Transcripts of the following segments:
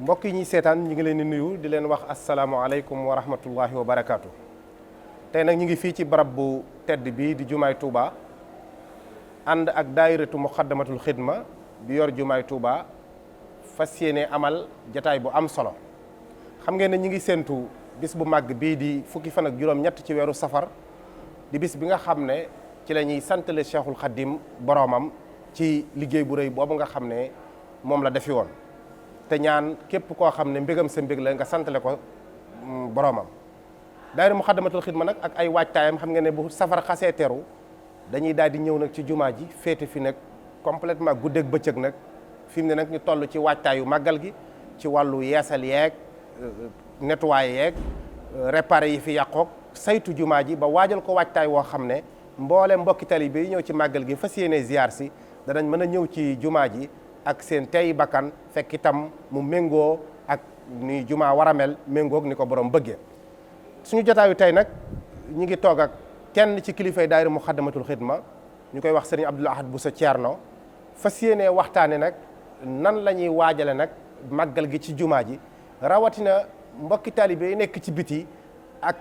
mbokk yi ñuy seetaan ñu ngi leen di nuyu di leen wax asalaamaaleykum wa rahmatullahi wa barakaatu. tey nag ñu ngi fii ci barab bu tedd bii di jumaay Touba ànd ak daayiratu muqaddamatul xidma bi yor jumaay Touba fas yéene amal jataay bu am solo. xam ngeen ne ñu ngi séentu bis bu màgg bii di fukki fan ak juróom-ñett ci weeru safar di bis bi nga xam ne ci la ñuy santale Cheikhul Khadim boroomam ci liggéey bu rëy boobu nga xam ne moom la defi woon. te ñaan képp koo xam ne mbégam sa mbég la nga santale ko boroomam. daayira muxaddamatul xidma nag ak ay waajtaayam xam nga ne bu safar xasee teru dañuy daal di ñëw nag ci jumaa ji féete fi nag complètement guddeeg bëccëg nag fi mu ne nag ñu toll ci waajtaayu màggal gi ci wàllu yeesal yeeg nettoyer yeeg réparé yi fi yàqoog saytu jumaa ji ba waajal ko waajtaay woo xam ne mboole mbokki taalibe yi ñëw ci màggal gi fas yéene ziar si danañ mën a ñëw ci jumaa ji ak seen tey bakkan fekk itam mu méngoo ak ni jumaa war a mel méngoog ni ko borom bëggee. suñu jotaayu tey nag ñi ngi toog ak kenn ci kilifay daayira muxaddamatul xidma ñu koy wax sëriñ Abdoul Ahad Bousso Thierno fas yéene waxtaane nag nan la ñuy waajale nag màggal gi ci jumaa ji rawatina mbokki taalibe yi nekk ci biti ak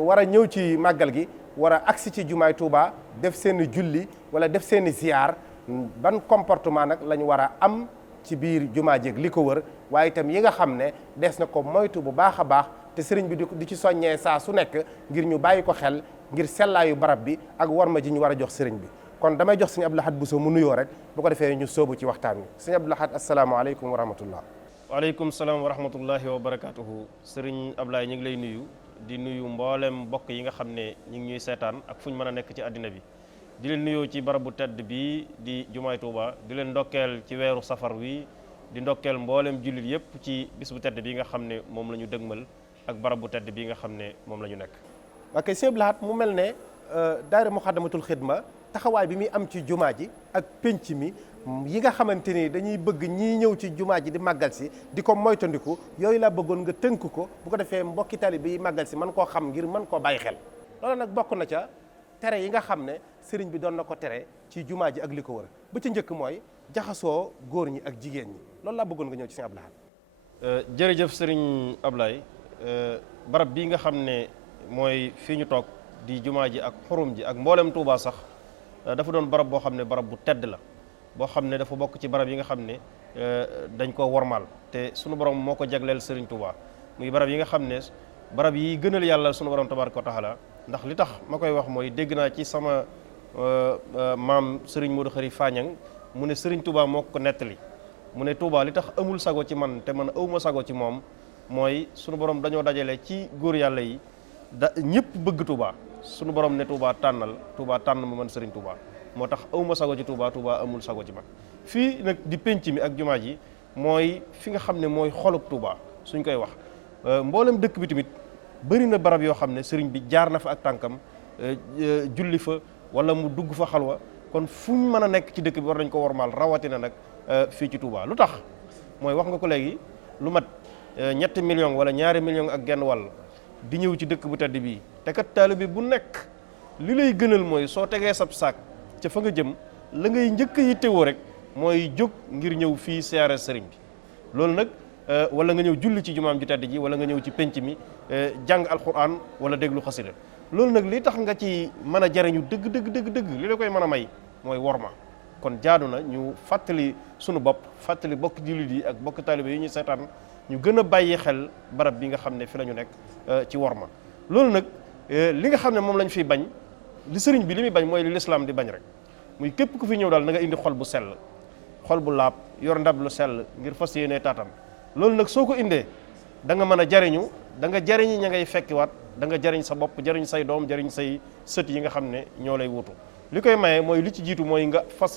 war a ñëw ci màggal gi war a agsi ci jumaay Touba def seeni julli wala def seeni ziar ban comportement nag la ñu war a am ci biir jumaa ji li ko wër waaye itam yi nga xam ne des na ko moytu bu baax a baax te sëriñ bi di ci soññee saa su nekk ngir ñu bàyyi ko xel ngir sellaayu barab bi ak warma ji ñu war a jox sëriñ bi. kon damay jox sëriñ Abdoul Ahad Bousso mu nuyoo rek bu ko defee ñu sóobu ci waxtaan wi sëriñ Abdoul Ahad asalaamaaleykum wa rahmatullah. waaleykum salaam wa rahmatullahi wa barakaatuhu. sëriñ Ablaye ñu ngi lay nuyu di nuyu mboolem mbokk yi nga xam ne ñu ngi ñuy seetaan ak fu ñu mën a nekk ci àddina bi. di leen nuyoo ci barab bu tedd bii di jumaay Touba di leen ndokkeel ci weeru safar wi di ndokkeel mboolem jullit yépp ci bis bu tedd bii nga xam ne moom la ñu dëgmal ak barab bu tedd bii nga xam ne moom la ñu nekk. ok sëñ Abdoul Ahad mu mel ne daayira muxaddamatul xidma taxawaay bi muy am ci jumaa ji ak penc mi yi nga xamante ni dañuy bëgg ñii ñëw ci jumaa ji di màggal si di ko moytandiku yooyu laa bëggoon nga tënk ko bu ko defee mbokki taalibe yi màggal si mën koo xam ngir mën koo bàyyi xel. loolu nag bokk na ca tere yi nga xam ne sëriñ bi doon na ko tere ci jumaa ji ak li ko wër ba ci njëkk mooy jaxasoo góor ñi ak jigéen ñi loolu laa bëggoon nga ñëw ci sëriñ Abdoul Ahad. jërëjëf sëriñ Ablaye barab bii nga xam ne mooy fii ñu toog di jumaa ji ak xurum ji ak mboolem Touba sax dafa doon barab boo xam ne barab bu tedd la boo xam ne dafa bokk ci barab yi nga xam ne dañ ko wormaal te sunu borom moo ko jagleel sëriñ Touba muy barab yi nga xam ne barab yi gënal yàlla sunu borom tabaaraka wa taala ndax li tax ma koy wax mooy dégg naa ci sama maam Serigne Modou Khari Fagnang mu ne Serigne Touba moo ko nettali mu ne Touba li tax amul sago ci man te man awuma sago ci moom mooy sunu borom dañoo dajale ci góor yàlla yi ñëpp bëgg Touba sunu borom ne Touba tànn ma man Serigne Touba moo tax awuma sago ci Touba amul sago ci man. fii nag di penc mi ak jumaa ji mooy fi nga xam ne mooy xolub Touba suñ koy wax mboolem dëkk bi tamit. bëri na barab yoo xam ne sëriñ bi jaar na fa ak tànkam julli fa wala mu dugg fa xalwa kon fu ñu mën a nekk ci dëkk bi war nañ ko wormaal rawatina nag fii ci Touba lu tax mooy wax nga ko léegi lu mat 3 millions wala 2 millions ak genn wàll di ñëw ci dëkk bu tedd bii te kat taalibe bu nekk li lay gënal mooy soo tegee sab saak ca fa nga jëm la ngay njëkk a yittewoo rek mooy jóg ngir ñëw fii siyaare sëriñ bi loolu nag wala nga ñëw julli ci jumaam ju tedd ji wala nga ñëw ci penc mi jàng alquran wala déglu xasida loolu nag li tax nga ci mën a jariñu dëgg li la koy mën a may mooy worma kon jaadu na ñu fàttali sunu bopp fàttali bokk jullit yi ak bokk taalibe yi ñu seetaan ñu gën a bàyyi xel barab bi nga xam ne fi la ñu nekk ci worma loolu nag li nga xam ne moom lañ fiy bañ li sëriñ bi li muy bañ mooy li lislaam di bañ rek muy képp ku fi ñëw daal na nga indi xol bu sell xol bu laab yor ndab lu sell ngir fas yéenee taatam loolu nag soo ko indee da nga mën a jariñu da nga jariñi ña ngay fekkiwaat da nga jariñ sa bopp jariñ say doom jariñ say sët yi nga xam ne ñoo lay wutu li koy maye mooy li ci jiitu mooy nga fas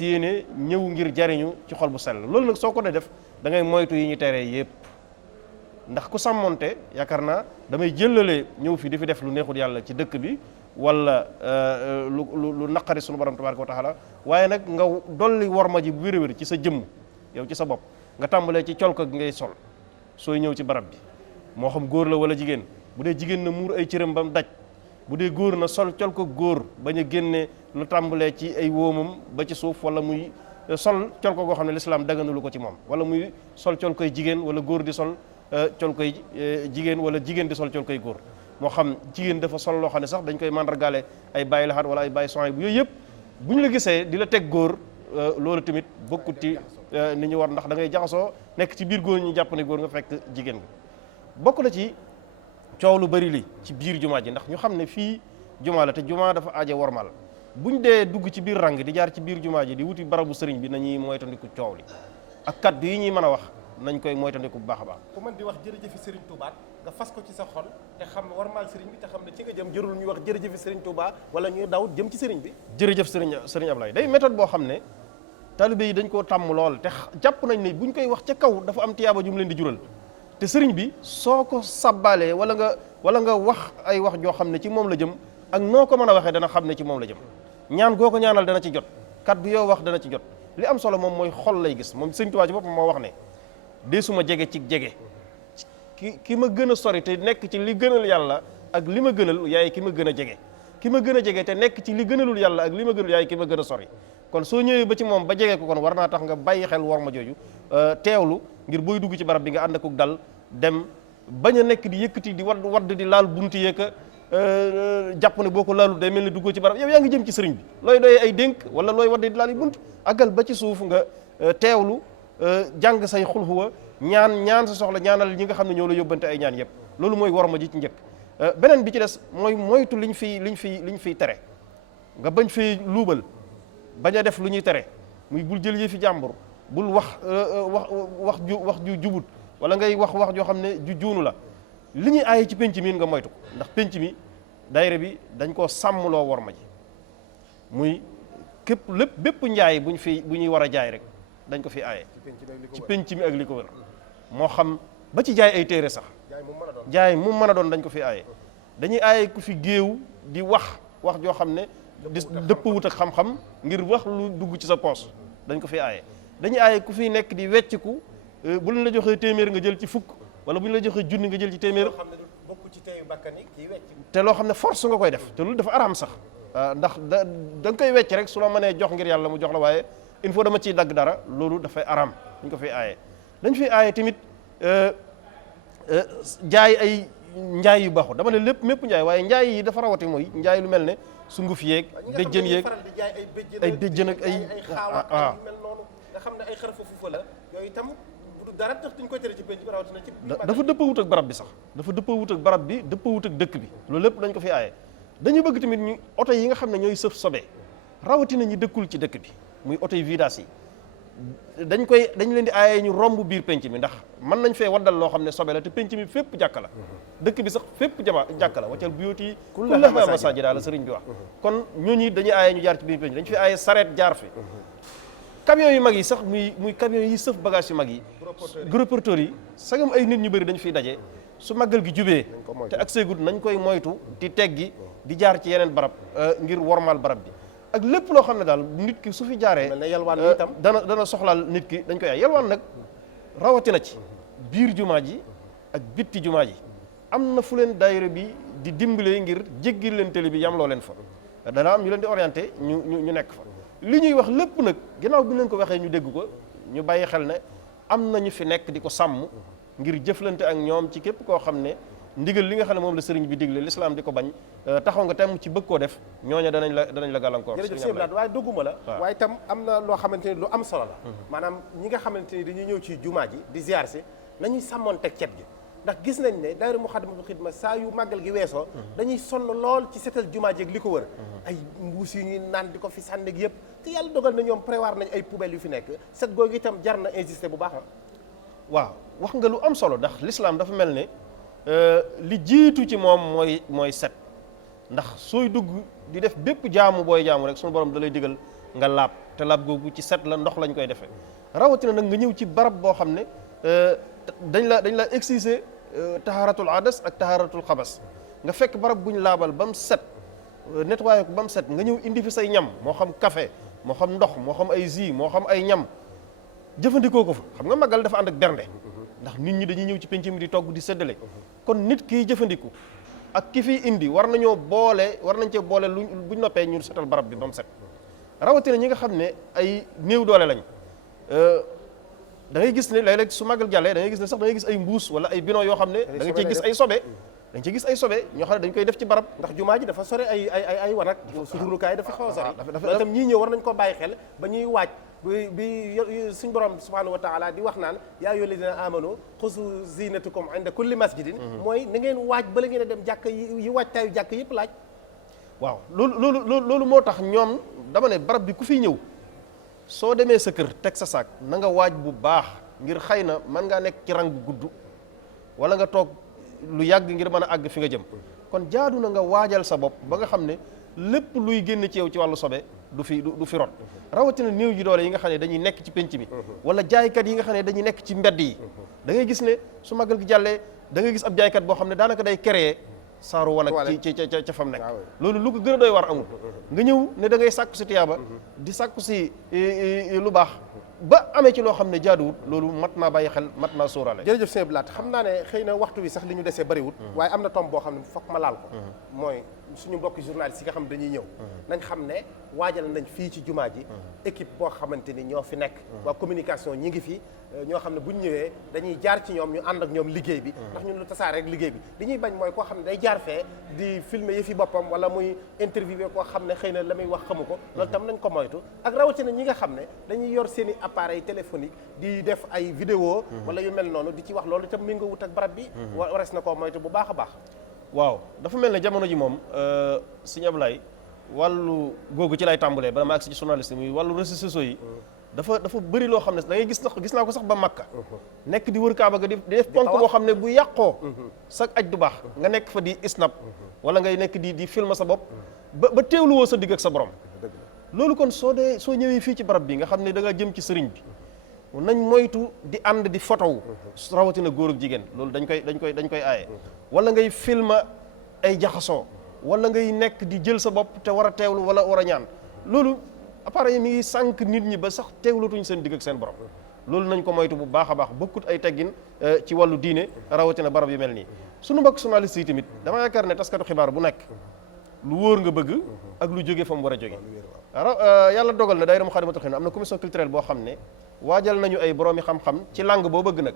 yéene ñëw ngir jariñu ci xol bu sell loolu nag soo ko dee def da ngay moytu yi ñu teree yépp ndax ku sàmmonte yaakaar naa damay jëlale ñëw fi di fi def lu neexul yàlla ci dëkk bi wala lu naqari sunu borom tabaraka wa taala waaye nag nga dolli worma ji bu wér-wér ci sa jëmm yow ci sa bopp nga tàmbalee ci col ko gi ngay sol sooy ñëw ci barab bi moo xam góor la wala jigéen bu dee jigéen na muur ay cëram ba mu daj bu dee góor na sol col ko góor bañ a génne lu tàmbalee ci ay wóomam ba ci suuf wala muy sol col ko goo xam ne lislaam daganalu ko ci moom, wala muy sol col koy jigéen, wala góor di sol col koy jigéen, wala jigéen di sol col koy góor. moo xam jigéen dafa sol loo xam ne sax dañ koy mandargaale ay bàyyi laxaat wala ay bàyyi soin bu yooyu yëpp bu ñu la gisee di la teg góor loolu tamit bokkut ci ni ñu war, ndax da ngay jaxasoo nekk ci biir góor ñu jàpp ne góor nga fekk jigéen nga. bokk na ci coow lu bari li ci biir jumaa ji, ndax ñu xam ne fii jumaa la te jumaa dafa aaje wormal. buñ dee dugg ci biir rang di jaar ci biir jumaa ji di wuti barabu sëriñ bi nañuy moytandiku coow li ak kaddu yi ñuy mën a wax nañ koy moytandiku bu baax a baax. ku mën di wax jërëjëfi sëriñ Touba nga fas ko ci sa xol te xam warmaal sëriñ bi te xam ne ci nga jëm jërul ñuy wax jërëjëfi sëriñ Touba wala ñuy daw jëm ci sëriñ bi. jërëjëf sëriñ Ablaye day méthode boo xam ne taalibe yi dañ koo tàmm lool te jàpp nañ ne buñ koy wax ca kaw dafa am tiyaaba ju mu leen di jural te sëriñ bi soo ko sabbaalee wala nga wax ay wax joo xam ne ci moom la jëm ak noo ko mën a waxee dana xam ne ci moom la jëm. ñaan goo ko ñaanal dana ci jot, kaddu yoo wax dana ci jot. li am solo moom mooy xol lay gis. moom Sëriñ Tuubaa ci boppam moo wax ne deesuma jege ci jege ki ma gën a sori te nekk ci li gënal yàlla ak li ma gënal yaay ki ma gën a jege, ki ma gën a jege te nekk ci li gënalul yàlla ak li ma gënal yaay ki ma gën a sori. kon soo ñëwee ba ci moom ba jege ko kon war naa tax nga bàyyi xel war ma jooju teewlu ngir booy dugg ci barab bi nga ànd ak dal dem, bañ a nekk di yëkkati di wadd di laal buntu yeeka jàpp ne boo ko laalu day mel ni duggoo ci barab yow yaa ngi jëm ci sëriñ bi looy doyee ay dénk wala looy wadde di laal yi bunt àggal ba ci suuf nga teewlu jàng say xulxuwa ñaan sa soxla ñaanal ñi nga xam ne ñoo la yóbbante ay ñaan yëpp. loolu mooy war ma ji ci njëkk. beneen bi ci des mooy moytu liñ fiy tere nga bañ fee luubal, bañ a def lu ñuy tere, muy bul jël yëfi jàmbur, bul wax ju jubut wala ngay wax joo xam ne ju juunu la. li ñuy aaye ci penc mi nga moytu ko, ndax penc mi daayira bi dañ koo sàmmloo war ma ji muy bépp njaay bu ñuy war a jaay rek dañ ko fi aaye ci penc mi ak li ko wër, moo xam ba ci jaay ay téere sax jaay mu mën a doon dañ ko fi aaye. dañuy aaye ku fi géew di wax joo xam ne di dëppwut ak xam-xam ngir wax lu dugg ci sa poos dañ ko fi aaye. dañuy aaye ku fi nekk di wecciku bu ñu la joxee téeméer nga jël ci fukk wala bu ñu la joxee junni nga jël ci téeméer te loo xam ne force nga koy def te loolu dafa araam sax ndax da nga koy wecc rek su la mënee jox ngir yàlla mu jox la, waaye il faut dama ciy dagg dara loolu dafay araam dañ ko fiy aaye. dañ fiy aaye tamit jaay ay njaay yu baaxul, dama ne mépp njaay, waaye njaay yi dafa rawati mooy njaay lu mel ne sunguf yeeg béjjën yeeg ay béjjën ak ay waaw nga xam ne ay xar foofu la yooyu itam dara tax duñ koy tere ci penc bi rawatina ci dafa dëppawut ak barab bi sax dafa dëppawut ak barab bi dëppawut ak dëkk bi, loolu lépp dañ ko fi aaye. dañu bëgg tamit ñu oto yi nga xam ne ñooy sëf sobe rawatina ñi dëkkul ci dëkk bi muy oto yi vidange yi dañ leen di aaye ñu romb biir penc mi, ndax mën nañ fee waddal loo xam ne sobe la te penc mi fépp jàkka la, dëkk bi sax fépp jàkka la waccal buyooti kullahaa masaajida la sëriñ bi wax. kon ñooñu dañuy aaye ñu jaar ci biir penc dañ fi aaye sareet jaar fi. camion yu mag yi sax muy camion yi sëf bagage yu mag yi gros porteurs yi sagam ay nit ñu bëri dañu fiy daje su màggal gi jubee te ak seegut nañ koy moytu di teggi di jaar ci yeneen barab ngir wormaal barab bi ak lépp loo xam ne daal nit ki su fi jaaree dana soxlaal nit ki dañ koy ay yalwaan nag rawatina ci biir jumaa ji ak bitti jumaa ji am na fu leen daayira bi di dimbalee ngir jéggil leen télé bi yam loo leen fa dana am ñu leen di orienté ñu nekk fa. li ñuy wax lépp nag ginnaaw bi leen ko waxee ñu dégg ko ñu bàyyi xel ne am na ñu fi nekk di ko sàmm ngir jëflante ak ñoom ci képp koo xam ne ndigal li nga xam ne moom la sëriñ bi digle lislaam di ko bañ taxaw nga tem ci bëgg koo def ñooña danañ la gàllankoor. jërëjëf sëñ Blaat waaye dogguma la waaye itam am na loo xamante ni lu am solo la maanaam ñi nga xamante ni dañuy ñëw ci jumaa ji di ziar si nañuy sàmmoon teg cet gi, ndax gis nañ ne daayira Muxaddamatul Xidma saa yu màggal gi weesoo dañuy sonn lool ci setal jumaa ji ak li ko wër ay mbuus yu ñuy naan di ko fi sànni ak yëpp te yàlla dogal na ñoom prévoir nañ ay poubelles yu fi nekk set googu itam jar na insister bu baax. waaw wax nga lu am solo ndax l'islam dafa mel ne li jiitu ci moom mooy set, ndax sooy dugg di def bépp jaamu booy jaamu rek sunu borom da lay digal nga laab te laab googu ci set la ndox lañ koy defee rawatina nag nga ñëw ci barab boo xam ne dañ la exiger tahaaratul adas ak tahaaratul xabas nga fekk barab buñ laabal ba mu set nettoyé ko ba mu set nga ñëw indi fi say ñam moo xam café moo xam ndox moo xam ay jus moo xam ay ñam jëfandikoo ko fa. xam nga magal dafa ànd ak bernde ndax nit ñi dañuy ñëw ci penc mi di togg di séddale kon nit kiy jëfandiku ak ki fiy indi war nañ cee boole buñ noppee ñu setal barab bi ba mu set rawatina ñi nga xam ne ay néew doole lañ da ngay gis ne léeg-léeg su màggal jàllee da ngay gis ne sax da ngay gis ay mbuus wala ay bidon yoo xam ne da nga cey gis ay sobe dañ ci gis ay sobe ñoo xam ne dañ koy def ci barab ndax jumaa ji dafa sore ay wanag suturukaay dafa xaw a sori loolu itam ñii ñëw war nañ ko bàyyi xel ba ñuy waaj bi suñ borom subhanahu wa taala di wax naan yaa ayyuha alladina amanu xuzu zinatakum inda kulli masjidin mooy na ngeen waaj bala ngeen a dem jàkk yi waajtaayu jàkk yëpp laaj waaw loolu moo tax ñoom dama ne barab bi ku fiy ñëw soo demee sa kër teg sa saak na nga waaj bu baax ngir xëy na mën ngaa nekk ci rang bu gudd wala nga toog lu yàgg ngir mën a àgg fi nga jëm kon jaadu na nga waajal sa bopp ba nga xam ne lépp luy génn ci yow ci wàllu sobe du fi rot rawatina néew ji doole yi nga xam ne dañuy nekk ci penc mi wala jaaykat yi nga xam ne dañuy nekk ci mbedd yi da ngay gis ne su magal gi jàllee da ngay gis ab jaaykat boo xam ne daanaka day créer saaru wanag ci ca fam nekk loolu lu ko gën a doy war amul nga ñëw ne da ngay sàkku si tiyaaba di sàkku si lu baax ba amee ci loo xam ne jaaduwut loolu mat naa bàyyi xel mat naa sóoraale. jërëjëf sëñ Blaat xam naa ne xëy na waxtu wi sax li ñu desee bariwut waaye am na tomb boo xam ne fokk ma laal ko mooy suñu mbokki journaliste yi nga xam ne dañuy ñëw nañ xam ne waajal nañ fii ci jumaa ji équipe boo xamante ni ñoo fi nekk waa communication ñi ngi fi ñoo xam ne buñ ñëwee dañuy jaar ci ñoom ñu ànd ak ñoom liggéey bi ndax ñun lu tasaare rek liggéey bi li ñuy bañ mooy koo xam ne day jaar fee di filmer yëfi boppam wala muy interviewé koo xam ne xëy na la muy wax xamu ko loolu tam nañ ko moytu ak rawatina ñi nga xam ne dañuy yor seen i appareil téléphonique di def ay vidéo wala yu mel noonu di ci wax loolu itam mi nga wut ak barab bi wares na koo moytu bu baax a baax waaw dafa mel ne jamono ji moom Sëñ Ablaye wàllu googu ci lay tàmbalee bala ma agsi ci journaliste muy wàllu réseaux sociaux yi dafa bëri loo xam ne da ngay gis naa ko sax ba Makka nekk di wër Kaaba ga di def ponk boo xam ne bu yàqoo sax aj du baax nga nekk fa di snap wala ngay nekk di film sa bopp ba teewluwoo sa digg ak sa borom loolu kon soo ñëwee fii ci barab bi nga xam ne da nga jëm ci sëriñ bi nañ moytu di ànd di photo rawatina góor ak jigéen loolu dañ koy aaye wala ngay filma ay jaxasoo wala ngay nekk di jël sa bopp te war a teewlu wala war a ñaan loolu appareil mi ngi sànq nit ñi ba sax teewlutuñ seen digg ak seen borom loolu nañ ko moytu bu baax a baax bokkut ay teggin ci wàllu diine rawatina barab yu mel nii sunu mbokk journaliste yi tamit dama yaakaar ne taskatu xibaar bu nekk lu wóor nga bëgg ak lu jóge fa mu war a jóge yàlla dogal na daayira Moukhaddamatoul Khidma am na commission culturelle boo xam ne waajal nañu ay boroomi xam-xam ci langue boo bëgg nag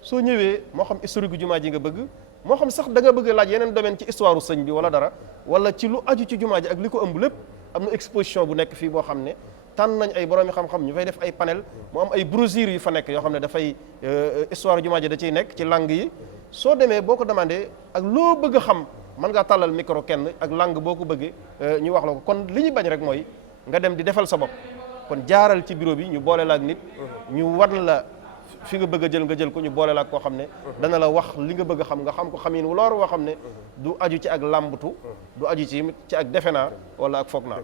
soo ñëwee moo xam historique jumaa ji nga bëgg moo xam sax da nga bëgg laaj yeneen domaine ci histoire sëñ bi wala dara wala ci lu aju ci jumaa ji ak li ko ëmb lépp am na exposition bu nekk fii boo xam ne tànn nañ ay boroomi xam-xam ñu fay def ay panel mu am ay brochures yu fa nekk yoo xam ne dafay histoire jumaa ji da ciy nekk ci langue yi soo demee boo ko demandé ak loo bëgg a xam mën ngaa tàllal micro kenn ak langue boo ko bëggee ñu wax la ko kon li ñu bañ rek mooy nga dem di defal sa bopp kon jaaral ci bureau bi ñu boole la ak nit ñu wan la fi nga bëgg a jël nga jël ko ñu boole la ak koo xam ne dana la wax li nga bëgg a xam nga xam ko xamin wu loor woo xam ne du aju ci ak làmbatu du aju ci ak defe naa wala ak foog naa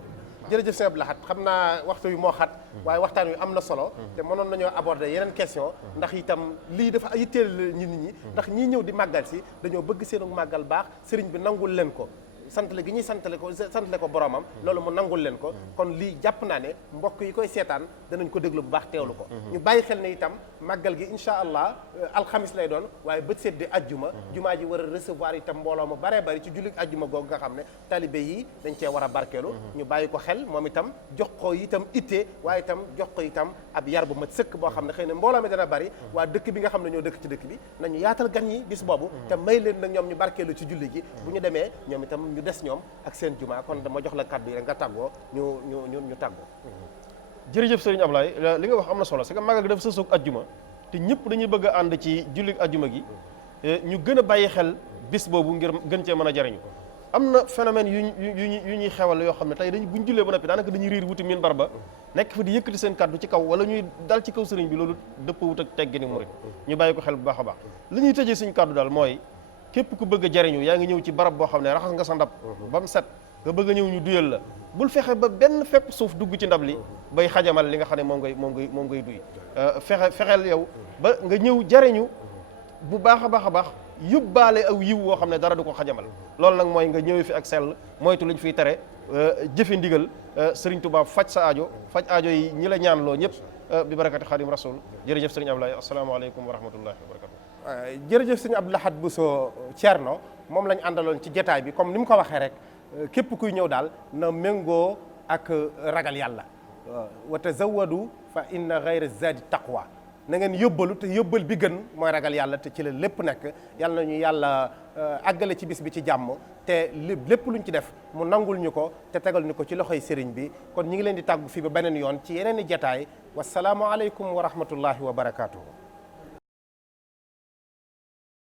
jërëjëf sëñ Abdou Lahad xam naa waxtu wi moo xat waaye waxtaan wi am na solo te mënoon nañoo aborder yeneen question ndax itam lii dafa yitteel nit ñi ndax ñii ñëw di màggal si dañoo bëgg seenu màggal baax sëriñ bi nangul leen ko santale gi ñuy santale ko boromam loolu mu nangul leen ko kon lii jàpp naa ne mbokk yi koy seetaan danañ ko déglu bu baax teewlu ko ñu bàyyi xel ne itam màggal gi incha allah alxamis lay doon waaye bët seet di ajjuma jumaa ji war a recevoir itam mbooloo mu baree bari ci jullit ajjuma googu nga xam ne talibé yi dañ cee war a barkeelu ñu bàyyi ko xel moom itam jox ko itam ittee waaye itam jox ko itam ab yar bu mat sëkk boo xam ne xëy na mbooloo mi dana bari waa dëkk bi nga xam ne ñoo dëkk ci dëkk bi nañu yaatal gan yi bis boobu te may leen nag ñoom ñu barkeelu ci julli gi bu ñu demee ñoom itam ñu des ñoom ak seen jumaa kon dama jox la kàddu yi rek nga tàggoo ñu tàggoo jërëjëf sëriñ Ablaye li nga wax am na solo c'est que magal gi dafa sësoog ajjuma te ñëpp dañuy bëgg a ànd ci julli ajjuma gi ñu gën a bàyyi xel bis boobu ngir gën cee mën a jariñu am na phénomène yu ñuy xewal yoo xam ne tey buñ jullee ba noppi daanaka dañuy riir wuti minbar ba nekk fa di yëkkati seen kàddu ci kaw wala ñuy dal ci kaw sëriñ bi loolu dëpp wut ak teggini murit ñu bàyyi ko xel bu baax a baax li ñuy tëjee suñu kàddu daal mooy képp ku bëgg a jariñu yaa ngi ñëw ci barab boo xam ne raxas nga sa ndab ba mu set nga bëgg a ñëw ñu duyal la bul fexe ba benn fépp suuf dugg ci ndab li bay xajamal li nga xam ne moom ngay duy fexeel yow ba nga ñëw jariñu bu baax a baax yóbbaale aw yiw woo xam ne dara du ko xajamal loolu nag mooy nga ñëwee fi ak sell moytu lañ fiy tere jëfe ndigal Sëriñ Tuubaa faj sa aajo faj aajo yi ñi la ñaan loo ñëpp bi barakati Xaadim Rasul jërëjëf Sëriñ Ablaye asalaamaaleykum wa rahmatullahi wa barakatu jërëjëf Sëriñ Abdou Lahad Bousso Thierno moom lañ àndaloon ci jotaay bi comme ni mu ko waxee rek képp kuy ñëw daal na méngoo ak ragal yàlla. wa tazawwadu fa inna ghayra zadi taqwa, na ngeen yóbbalu te yóbbal bi gën mooy ragal yàlla, te ci la lépp nekk. yàlla nañu yàlla àggale ci bis bi ci jàmm, te lépp luñ ci def mu nangul ñu ko te tegal ñu ko ci loxoy sëriñ bi. kon ñi ngi leen di tàggu fii ba beneen yoon ci yeneen i jataay. wasalaamu aleykum wa rahmatullahi wa barakaatuhu.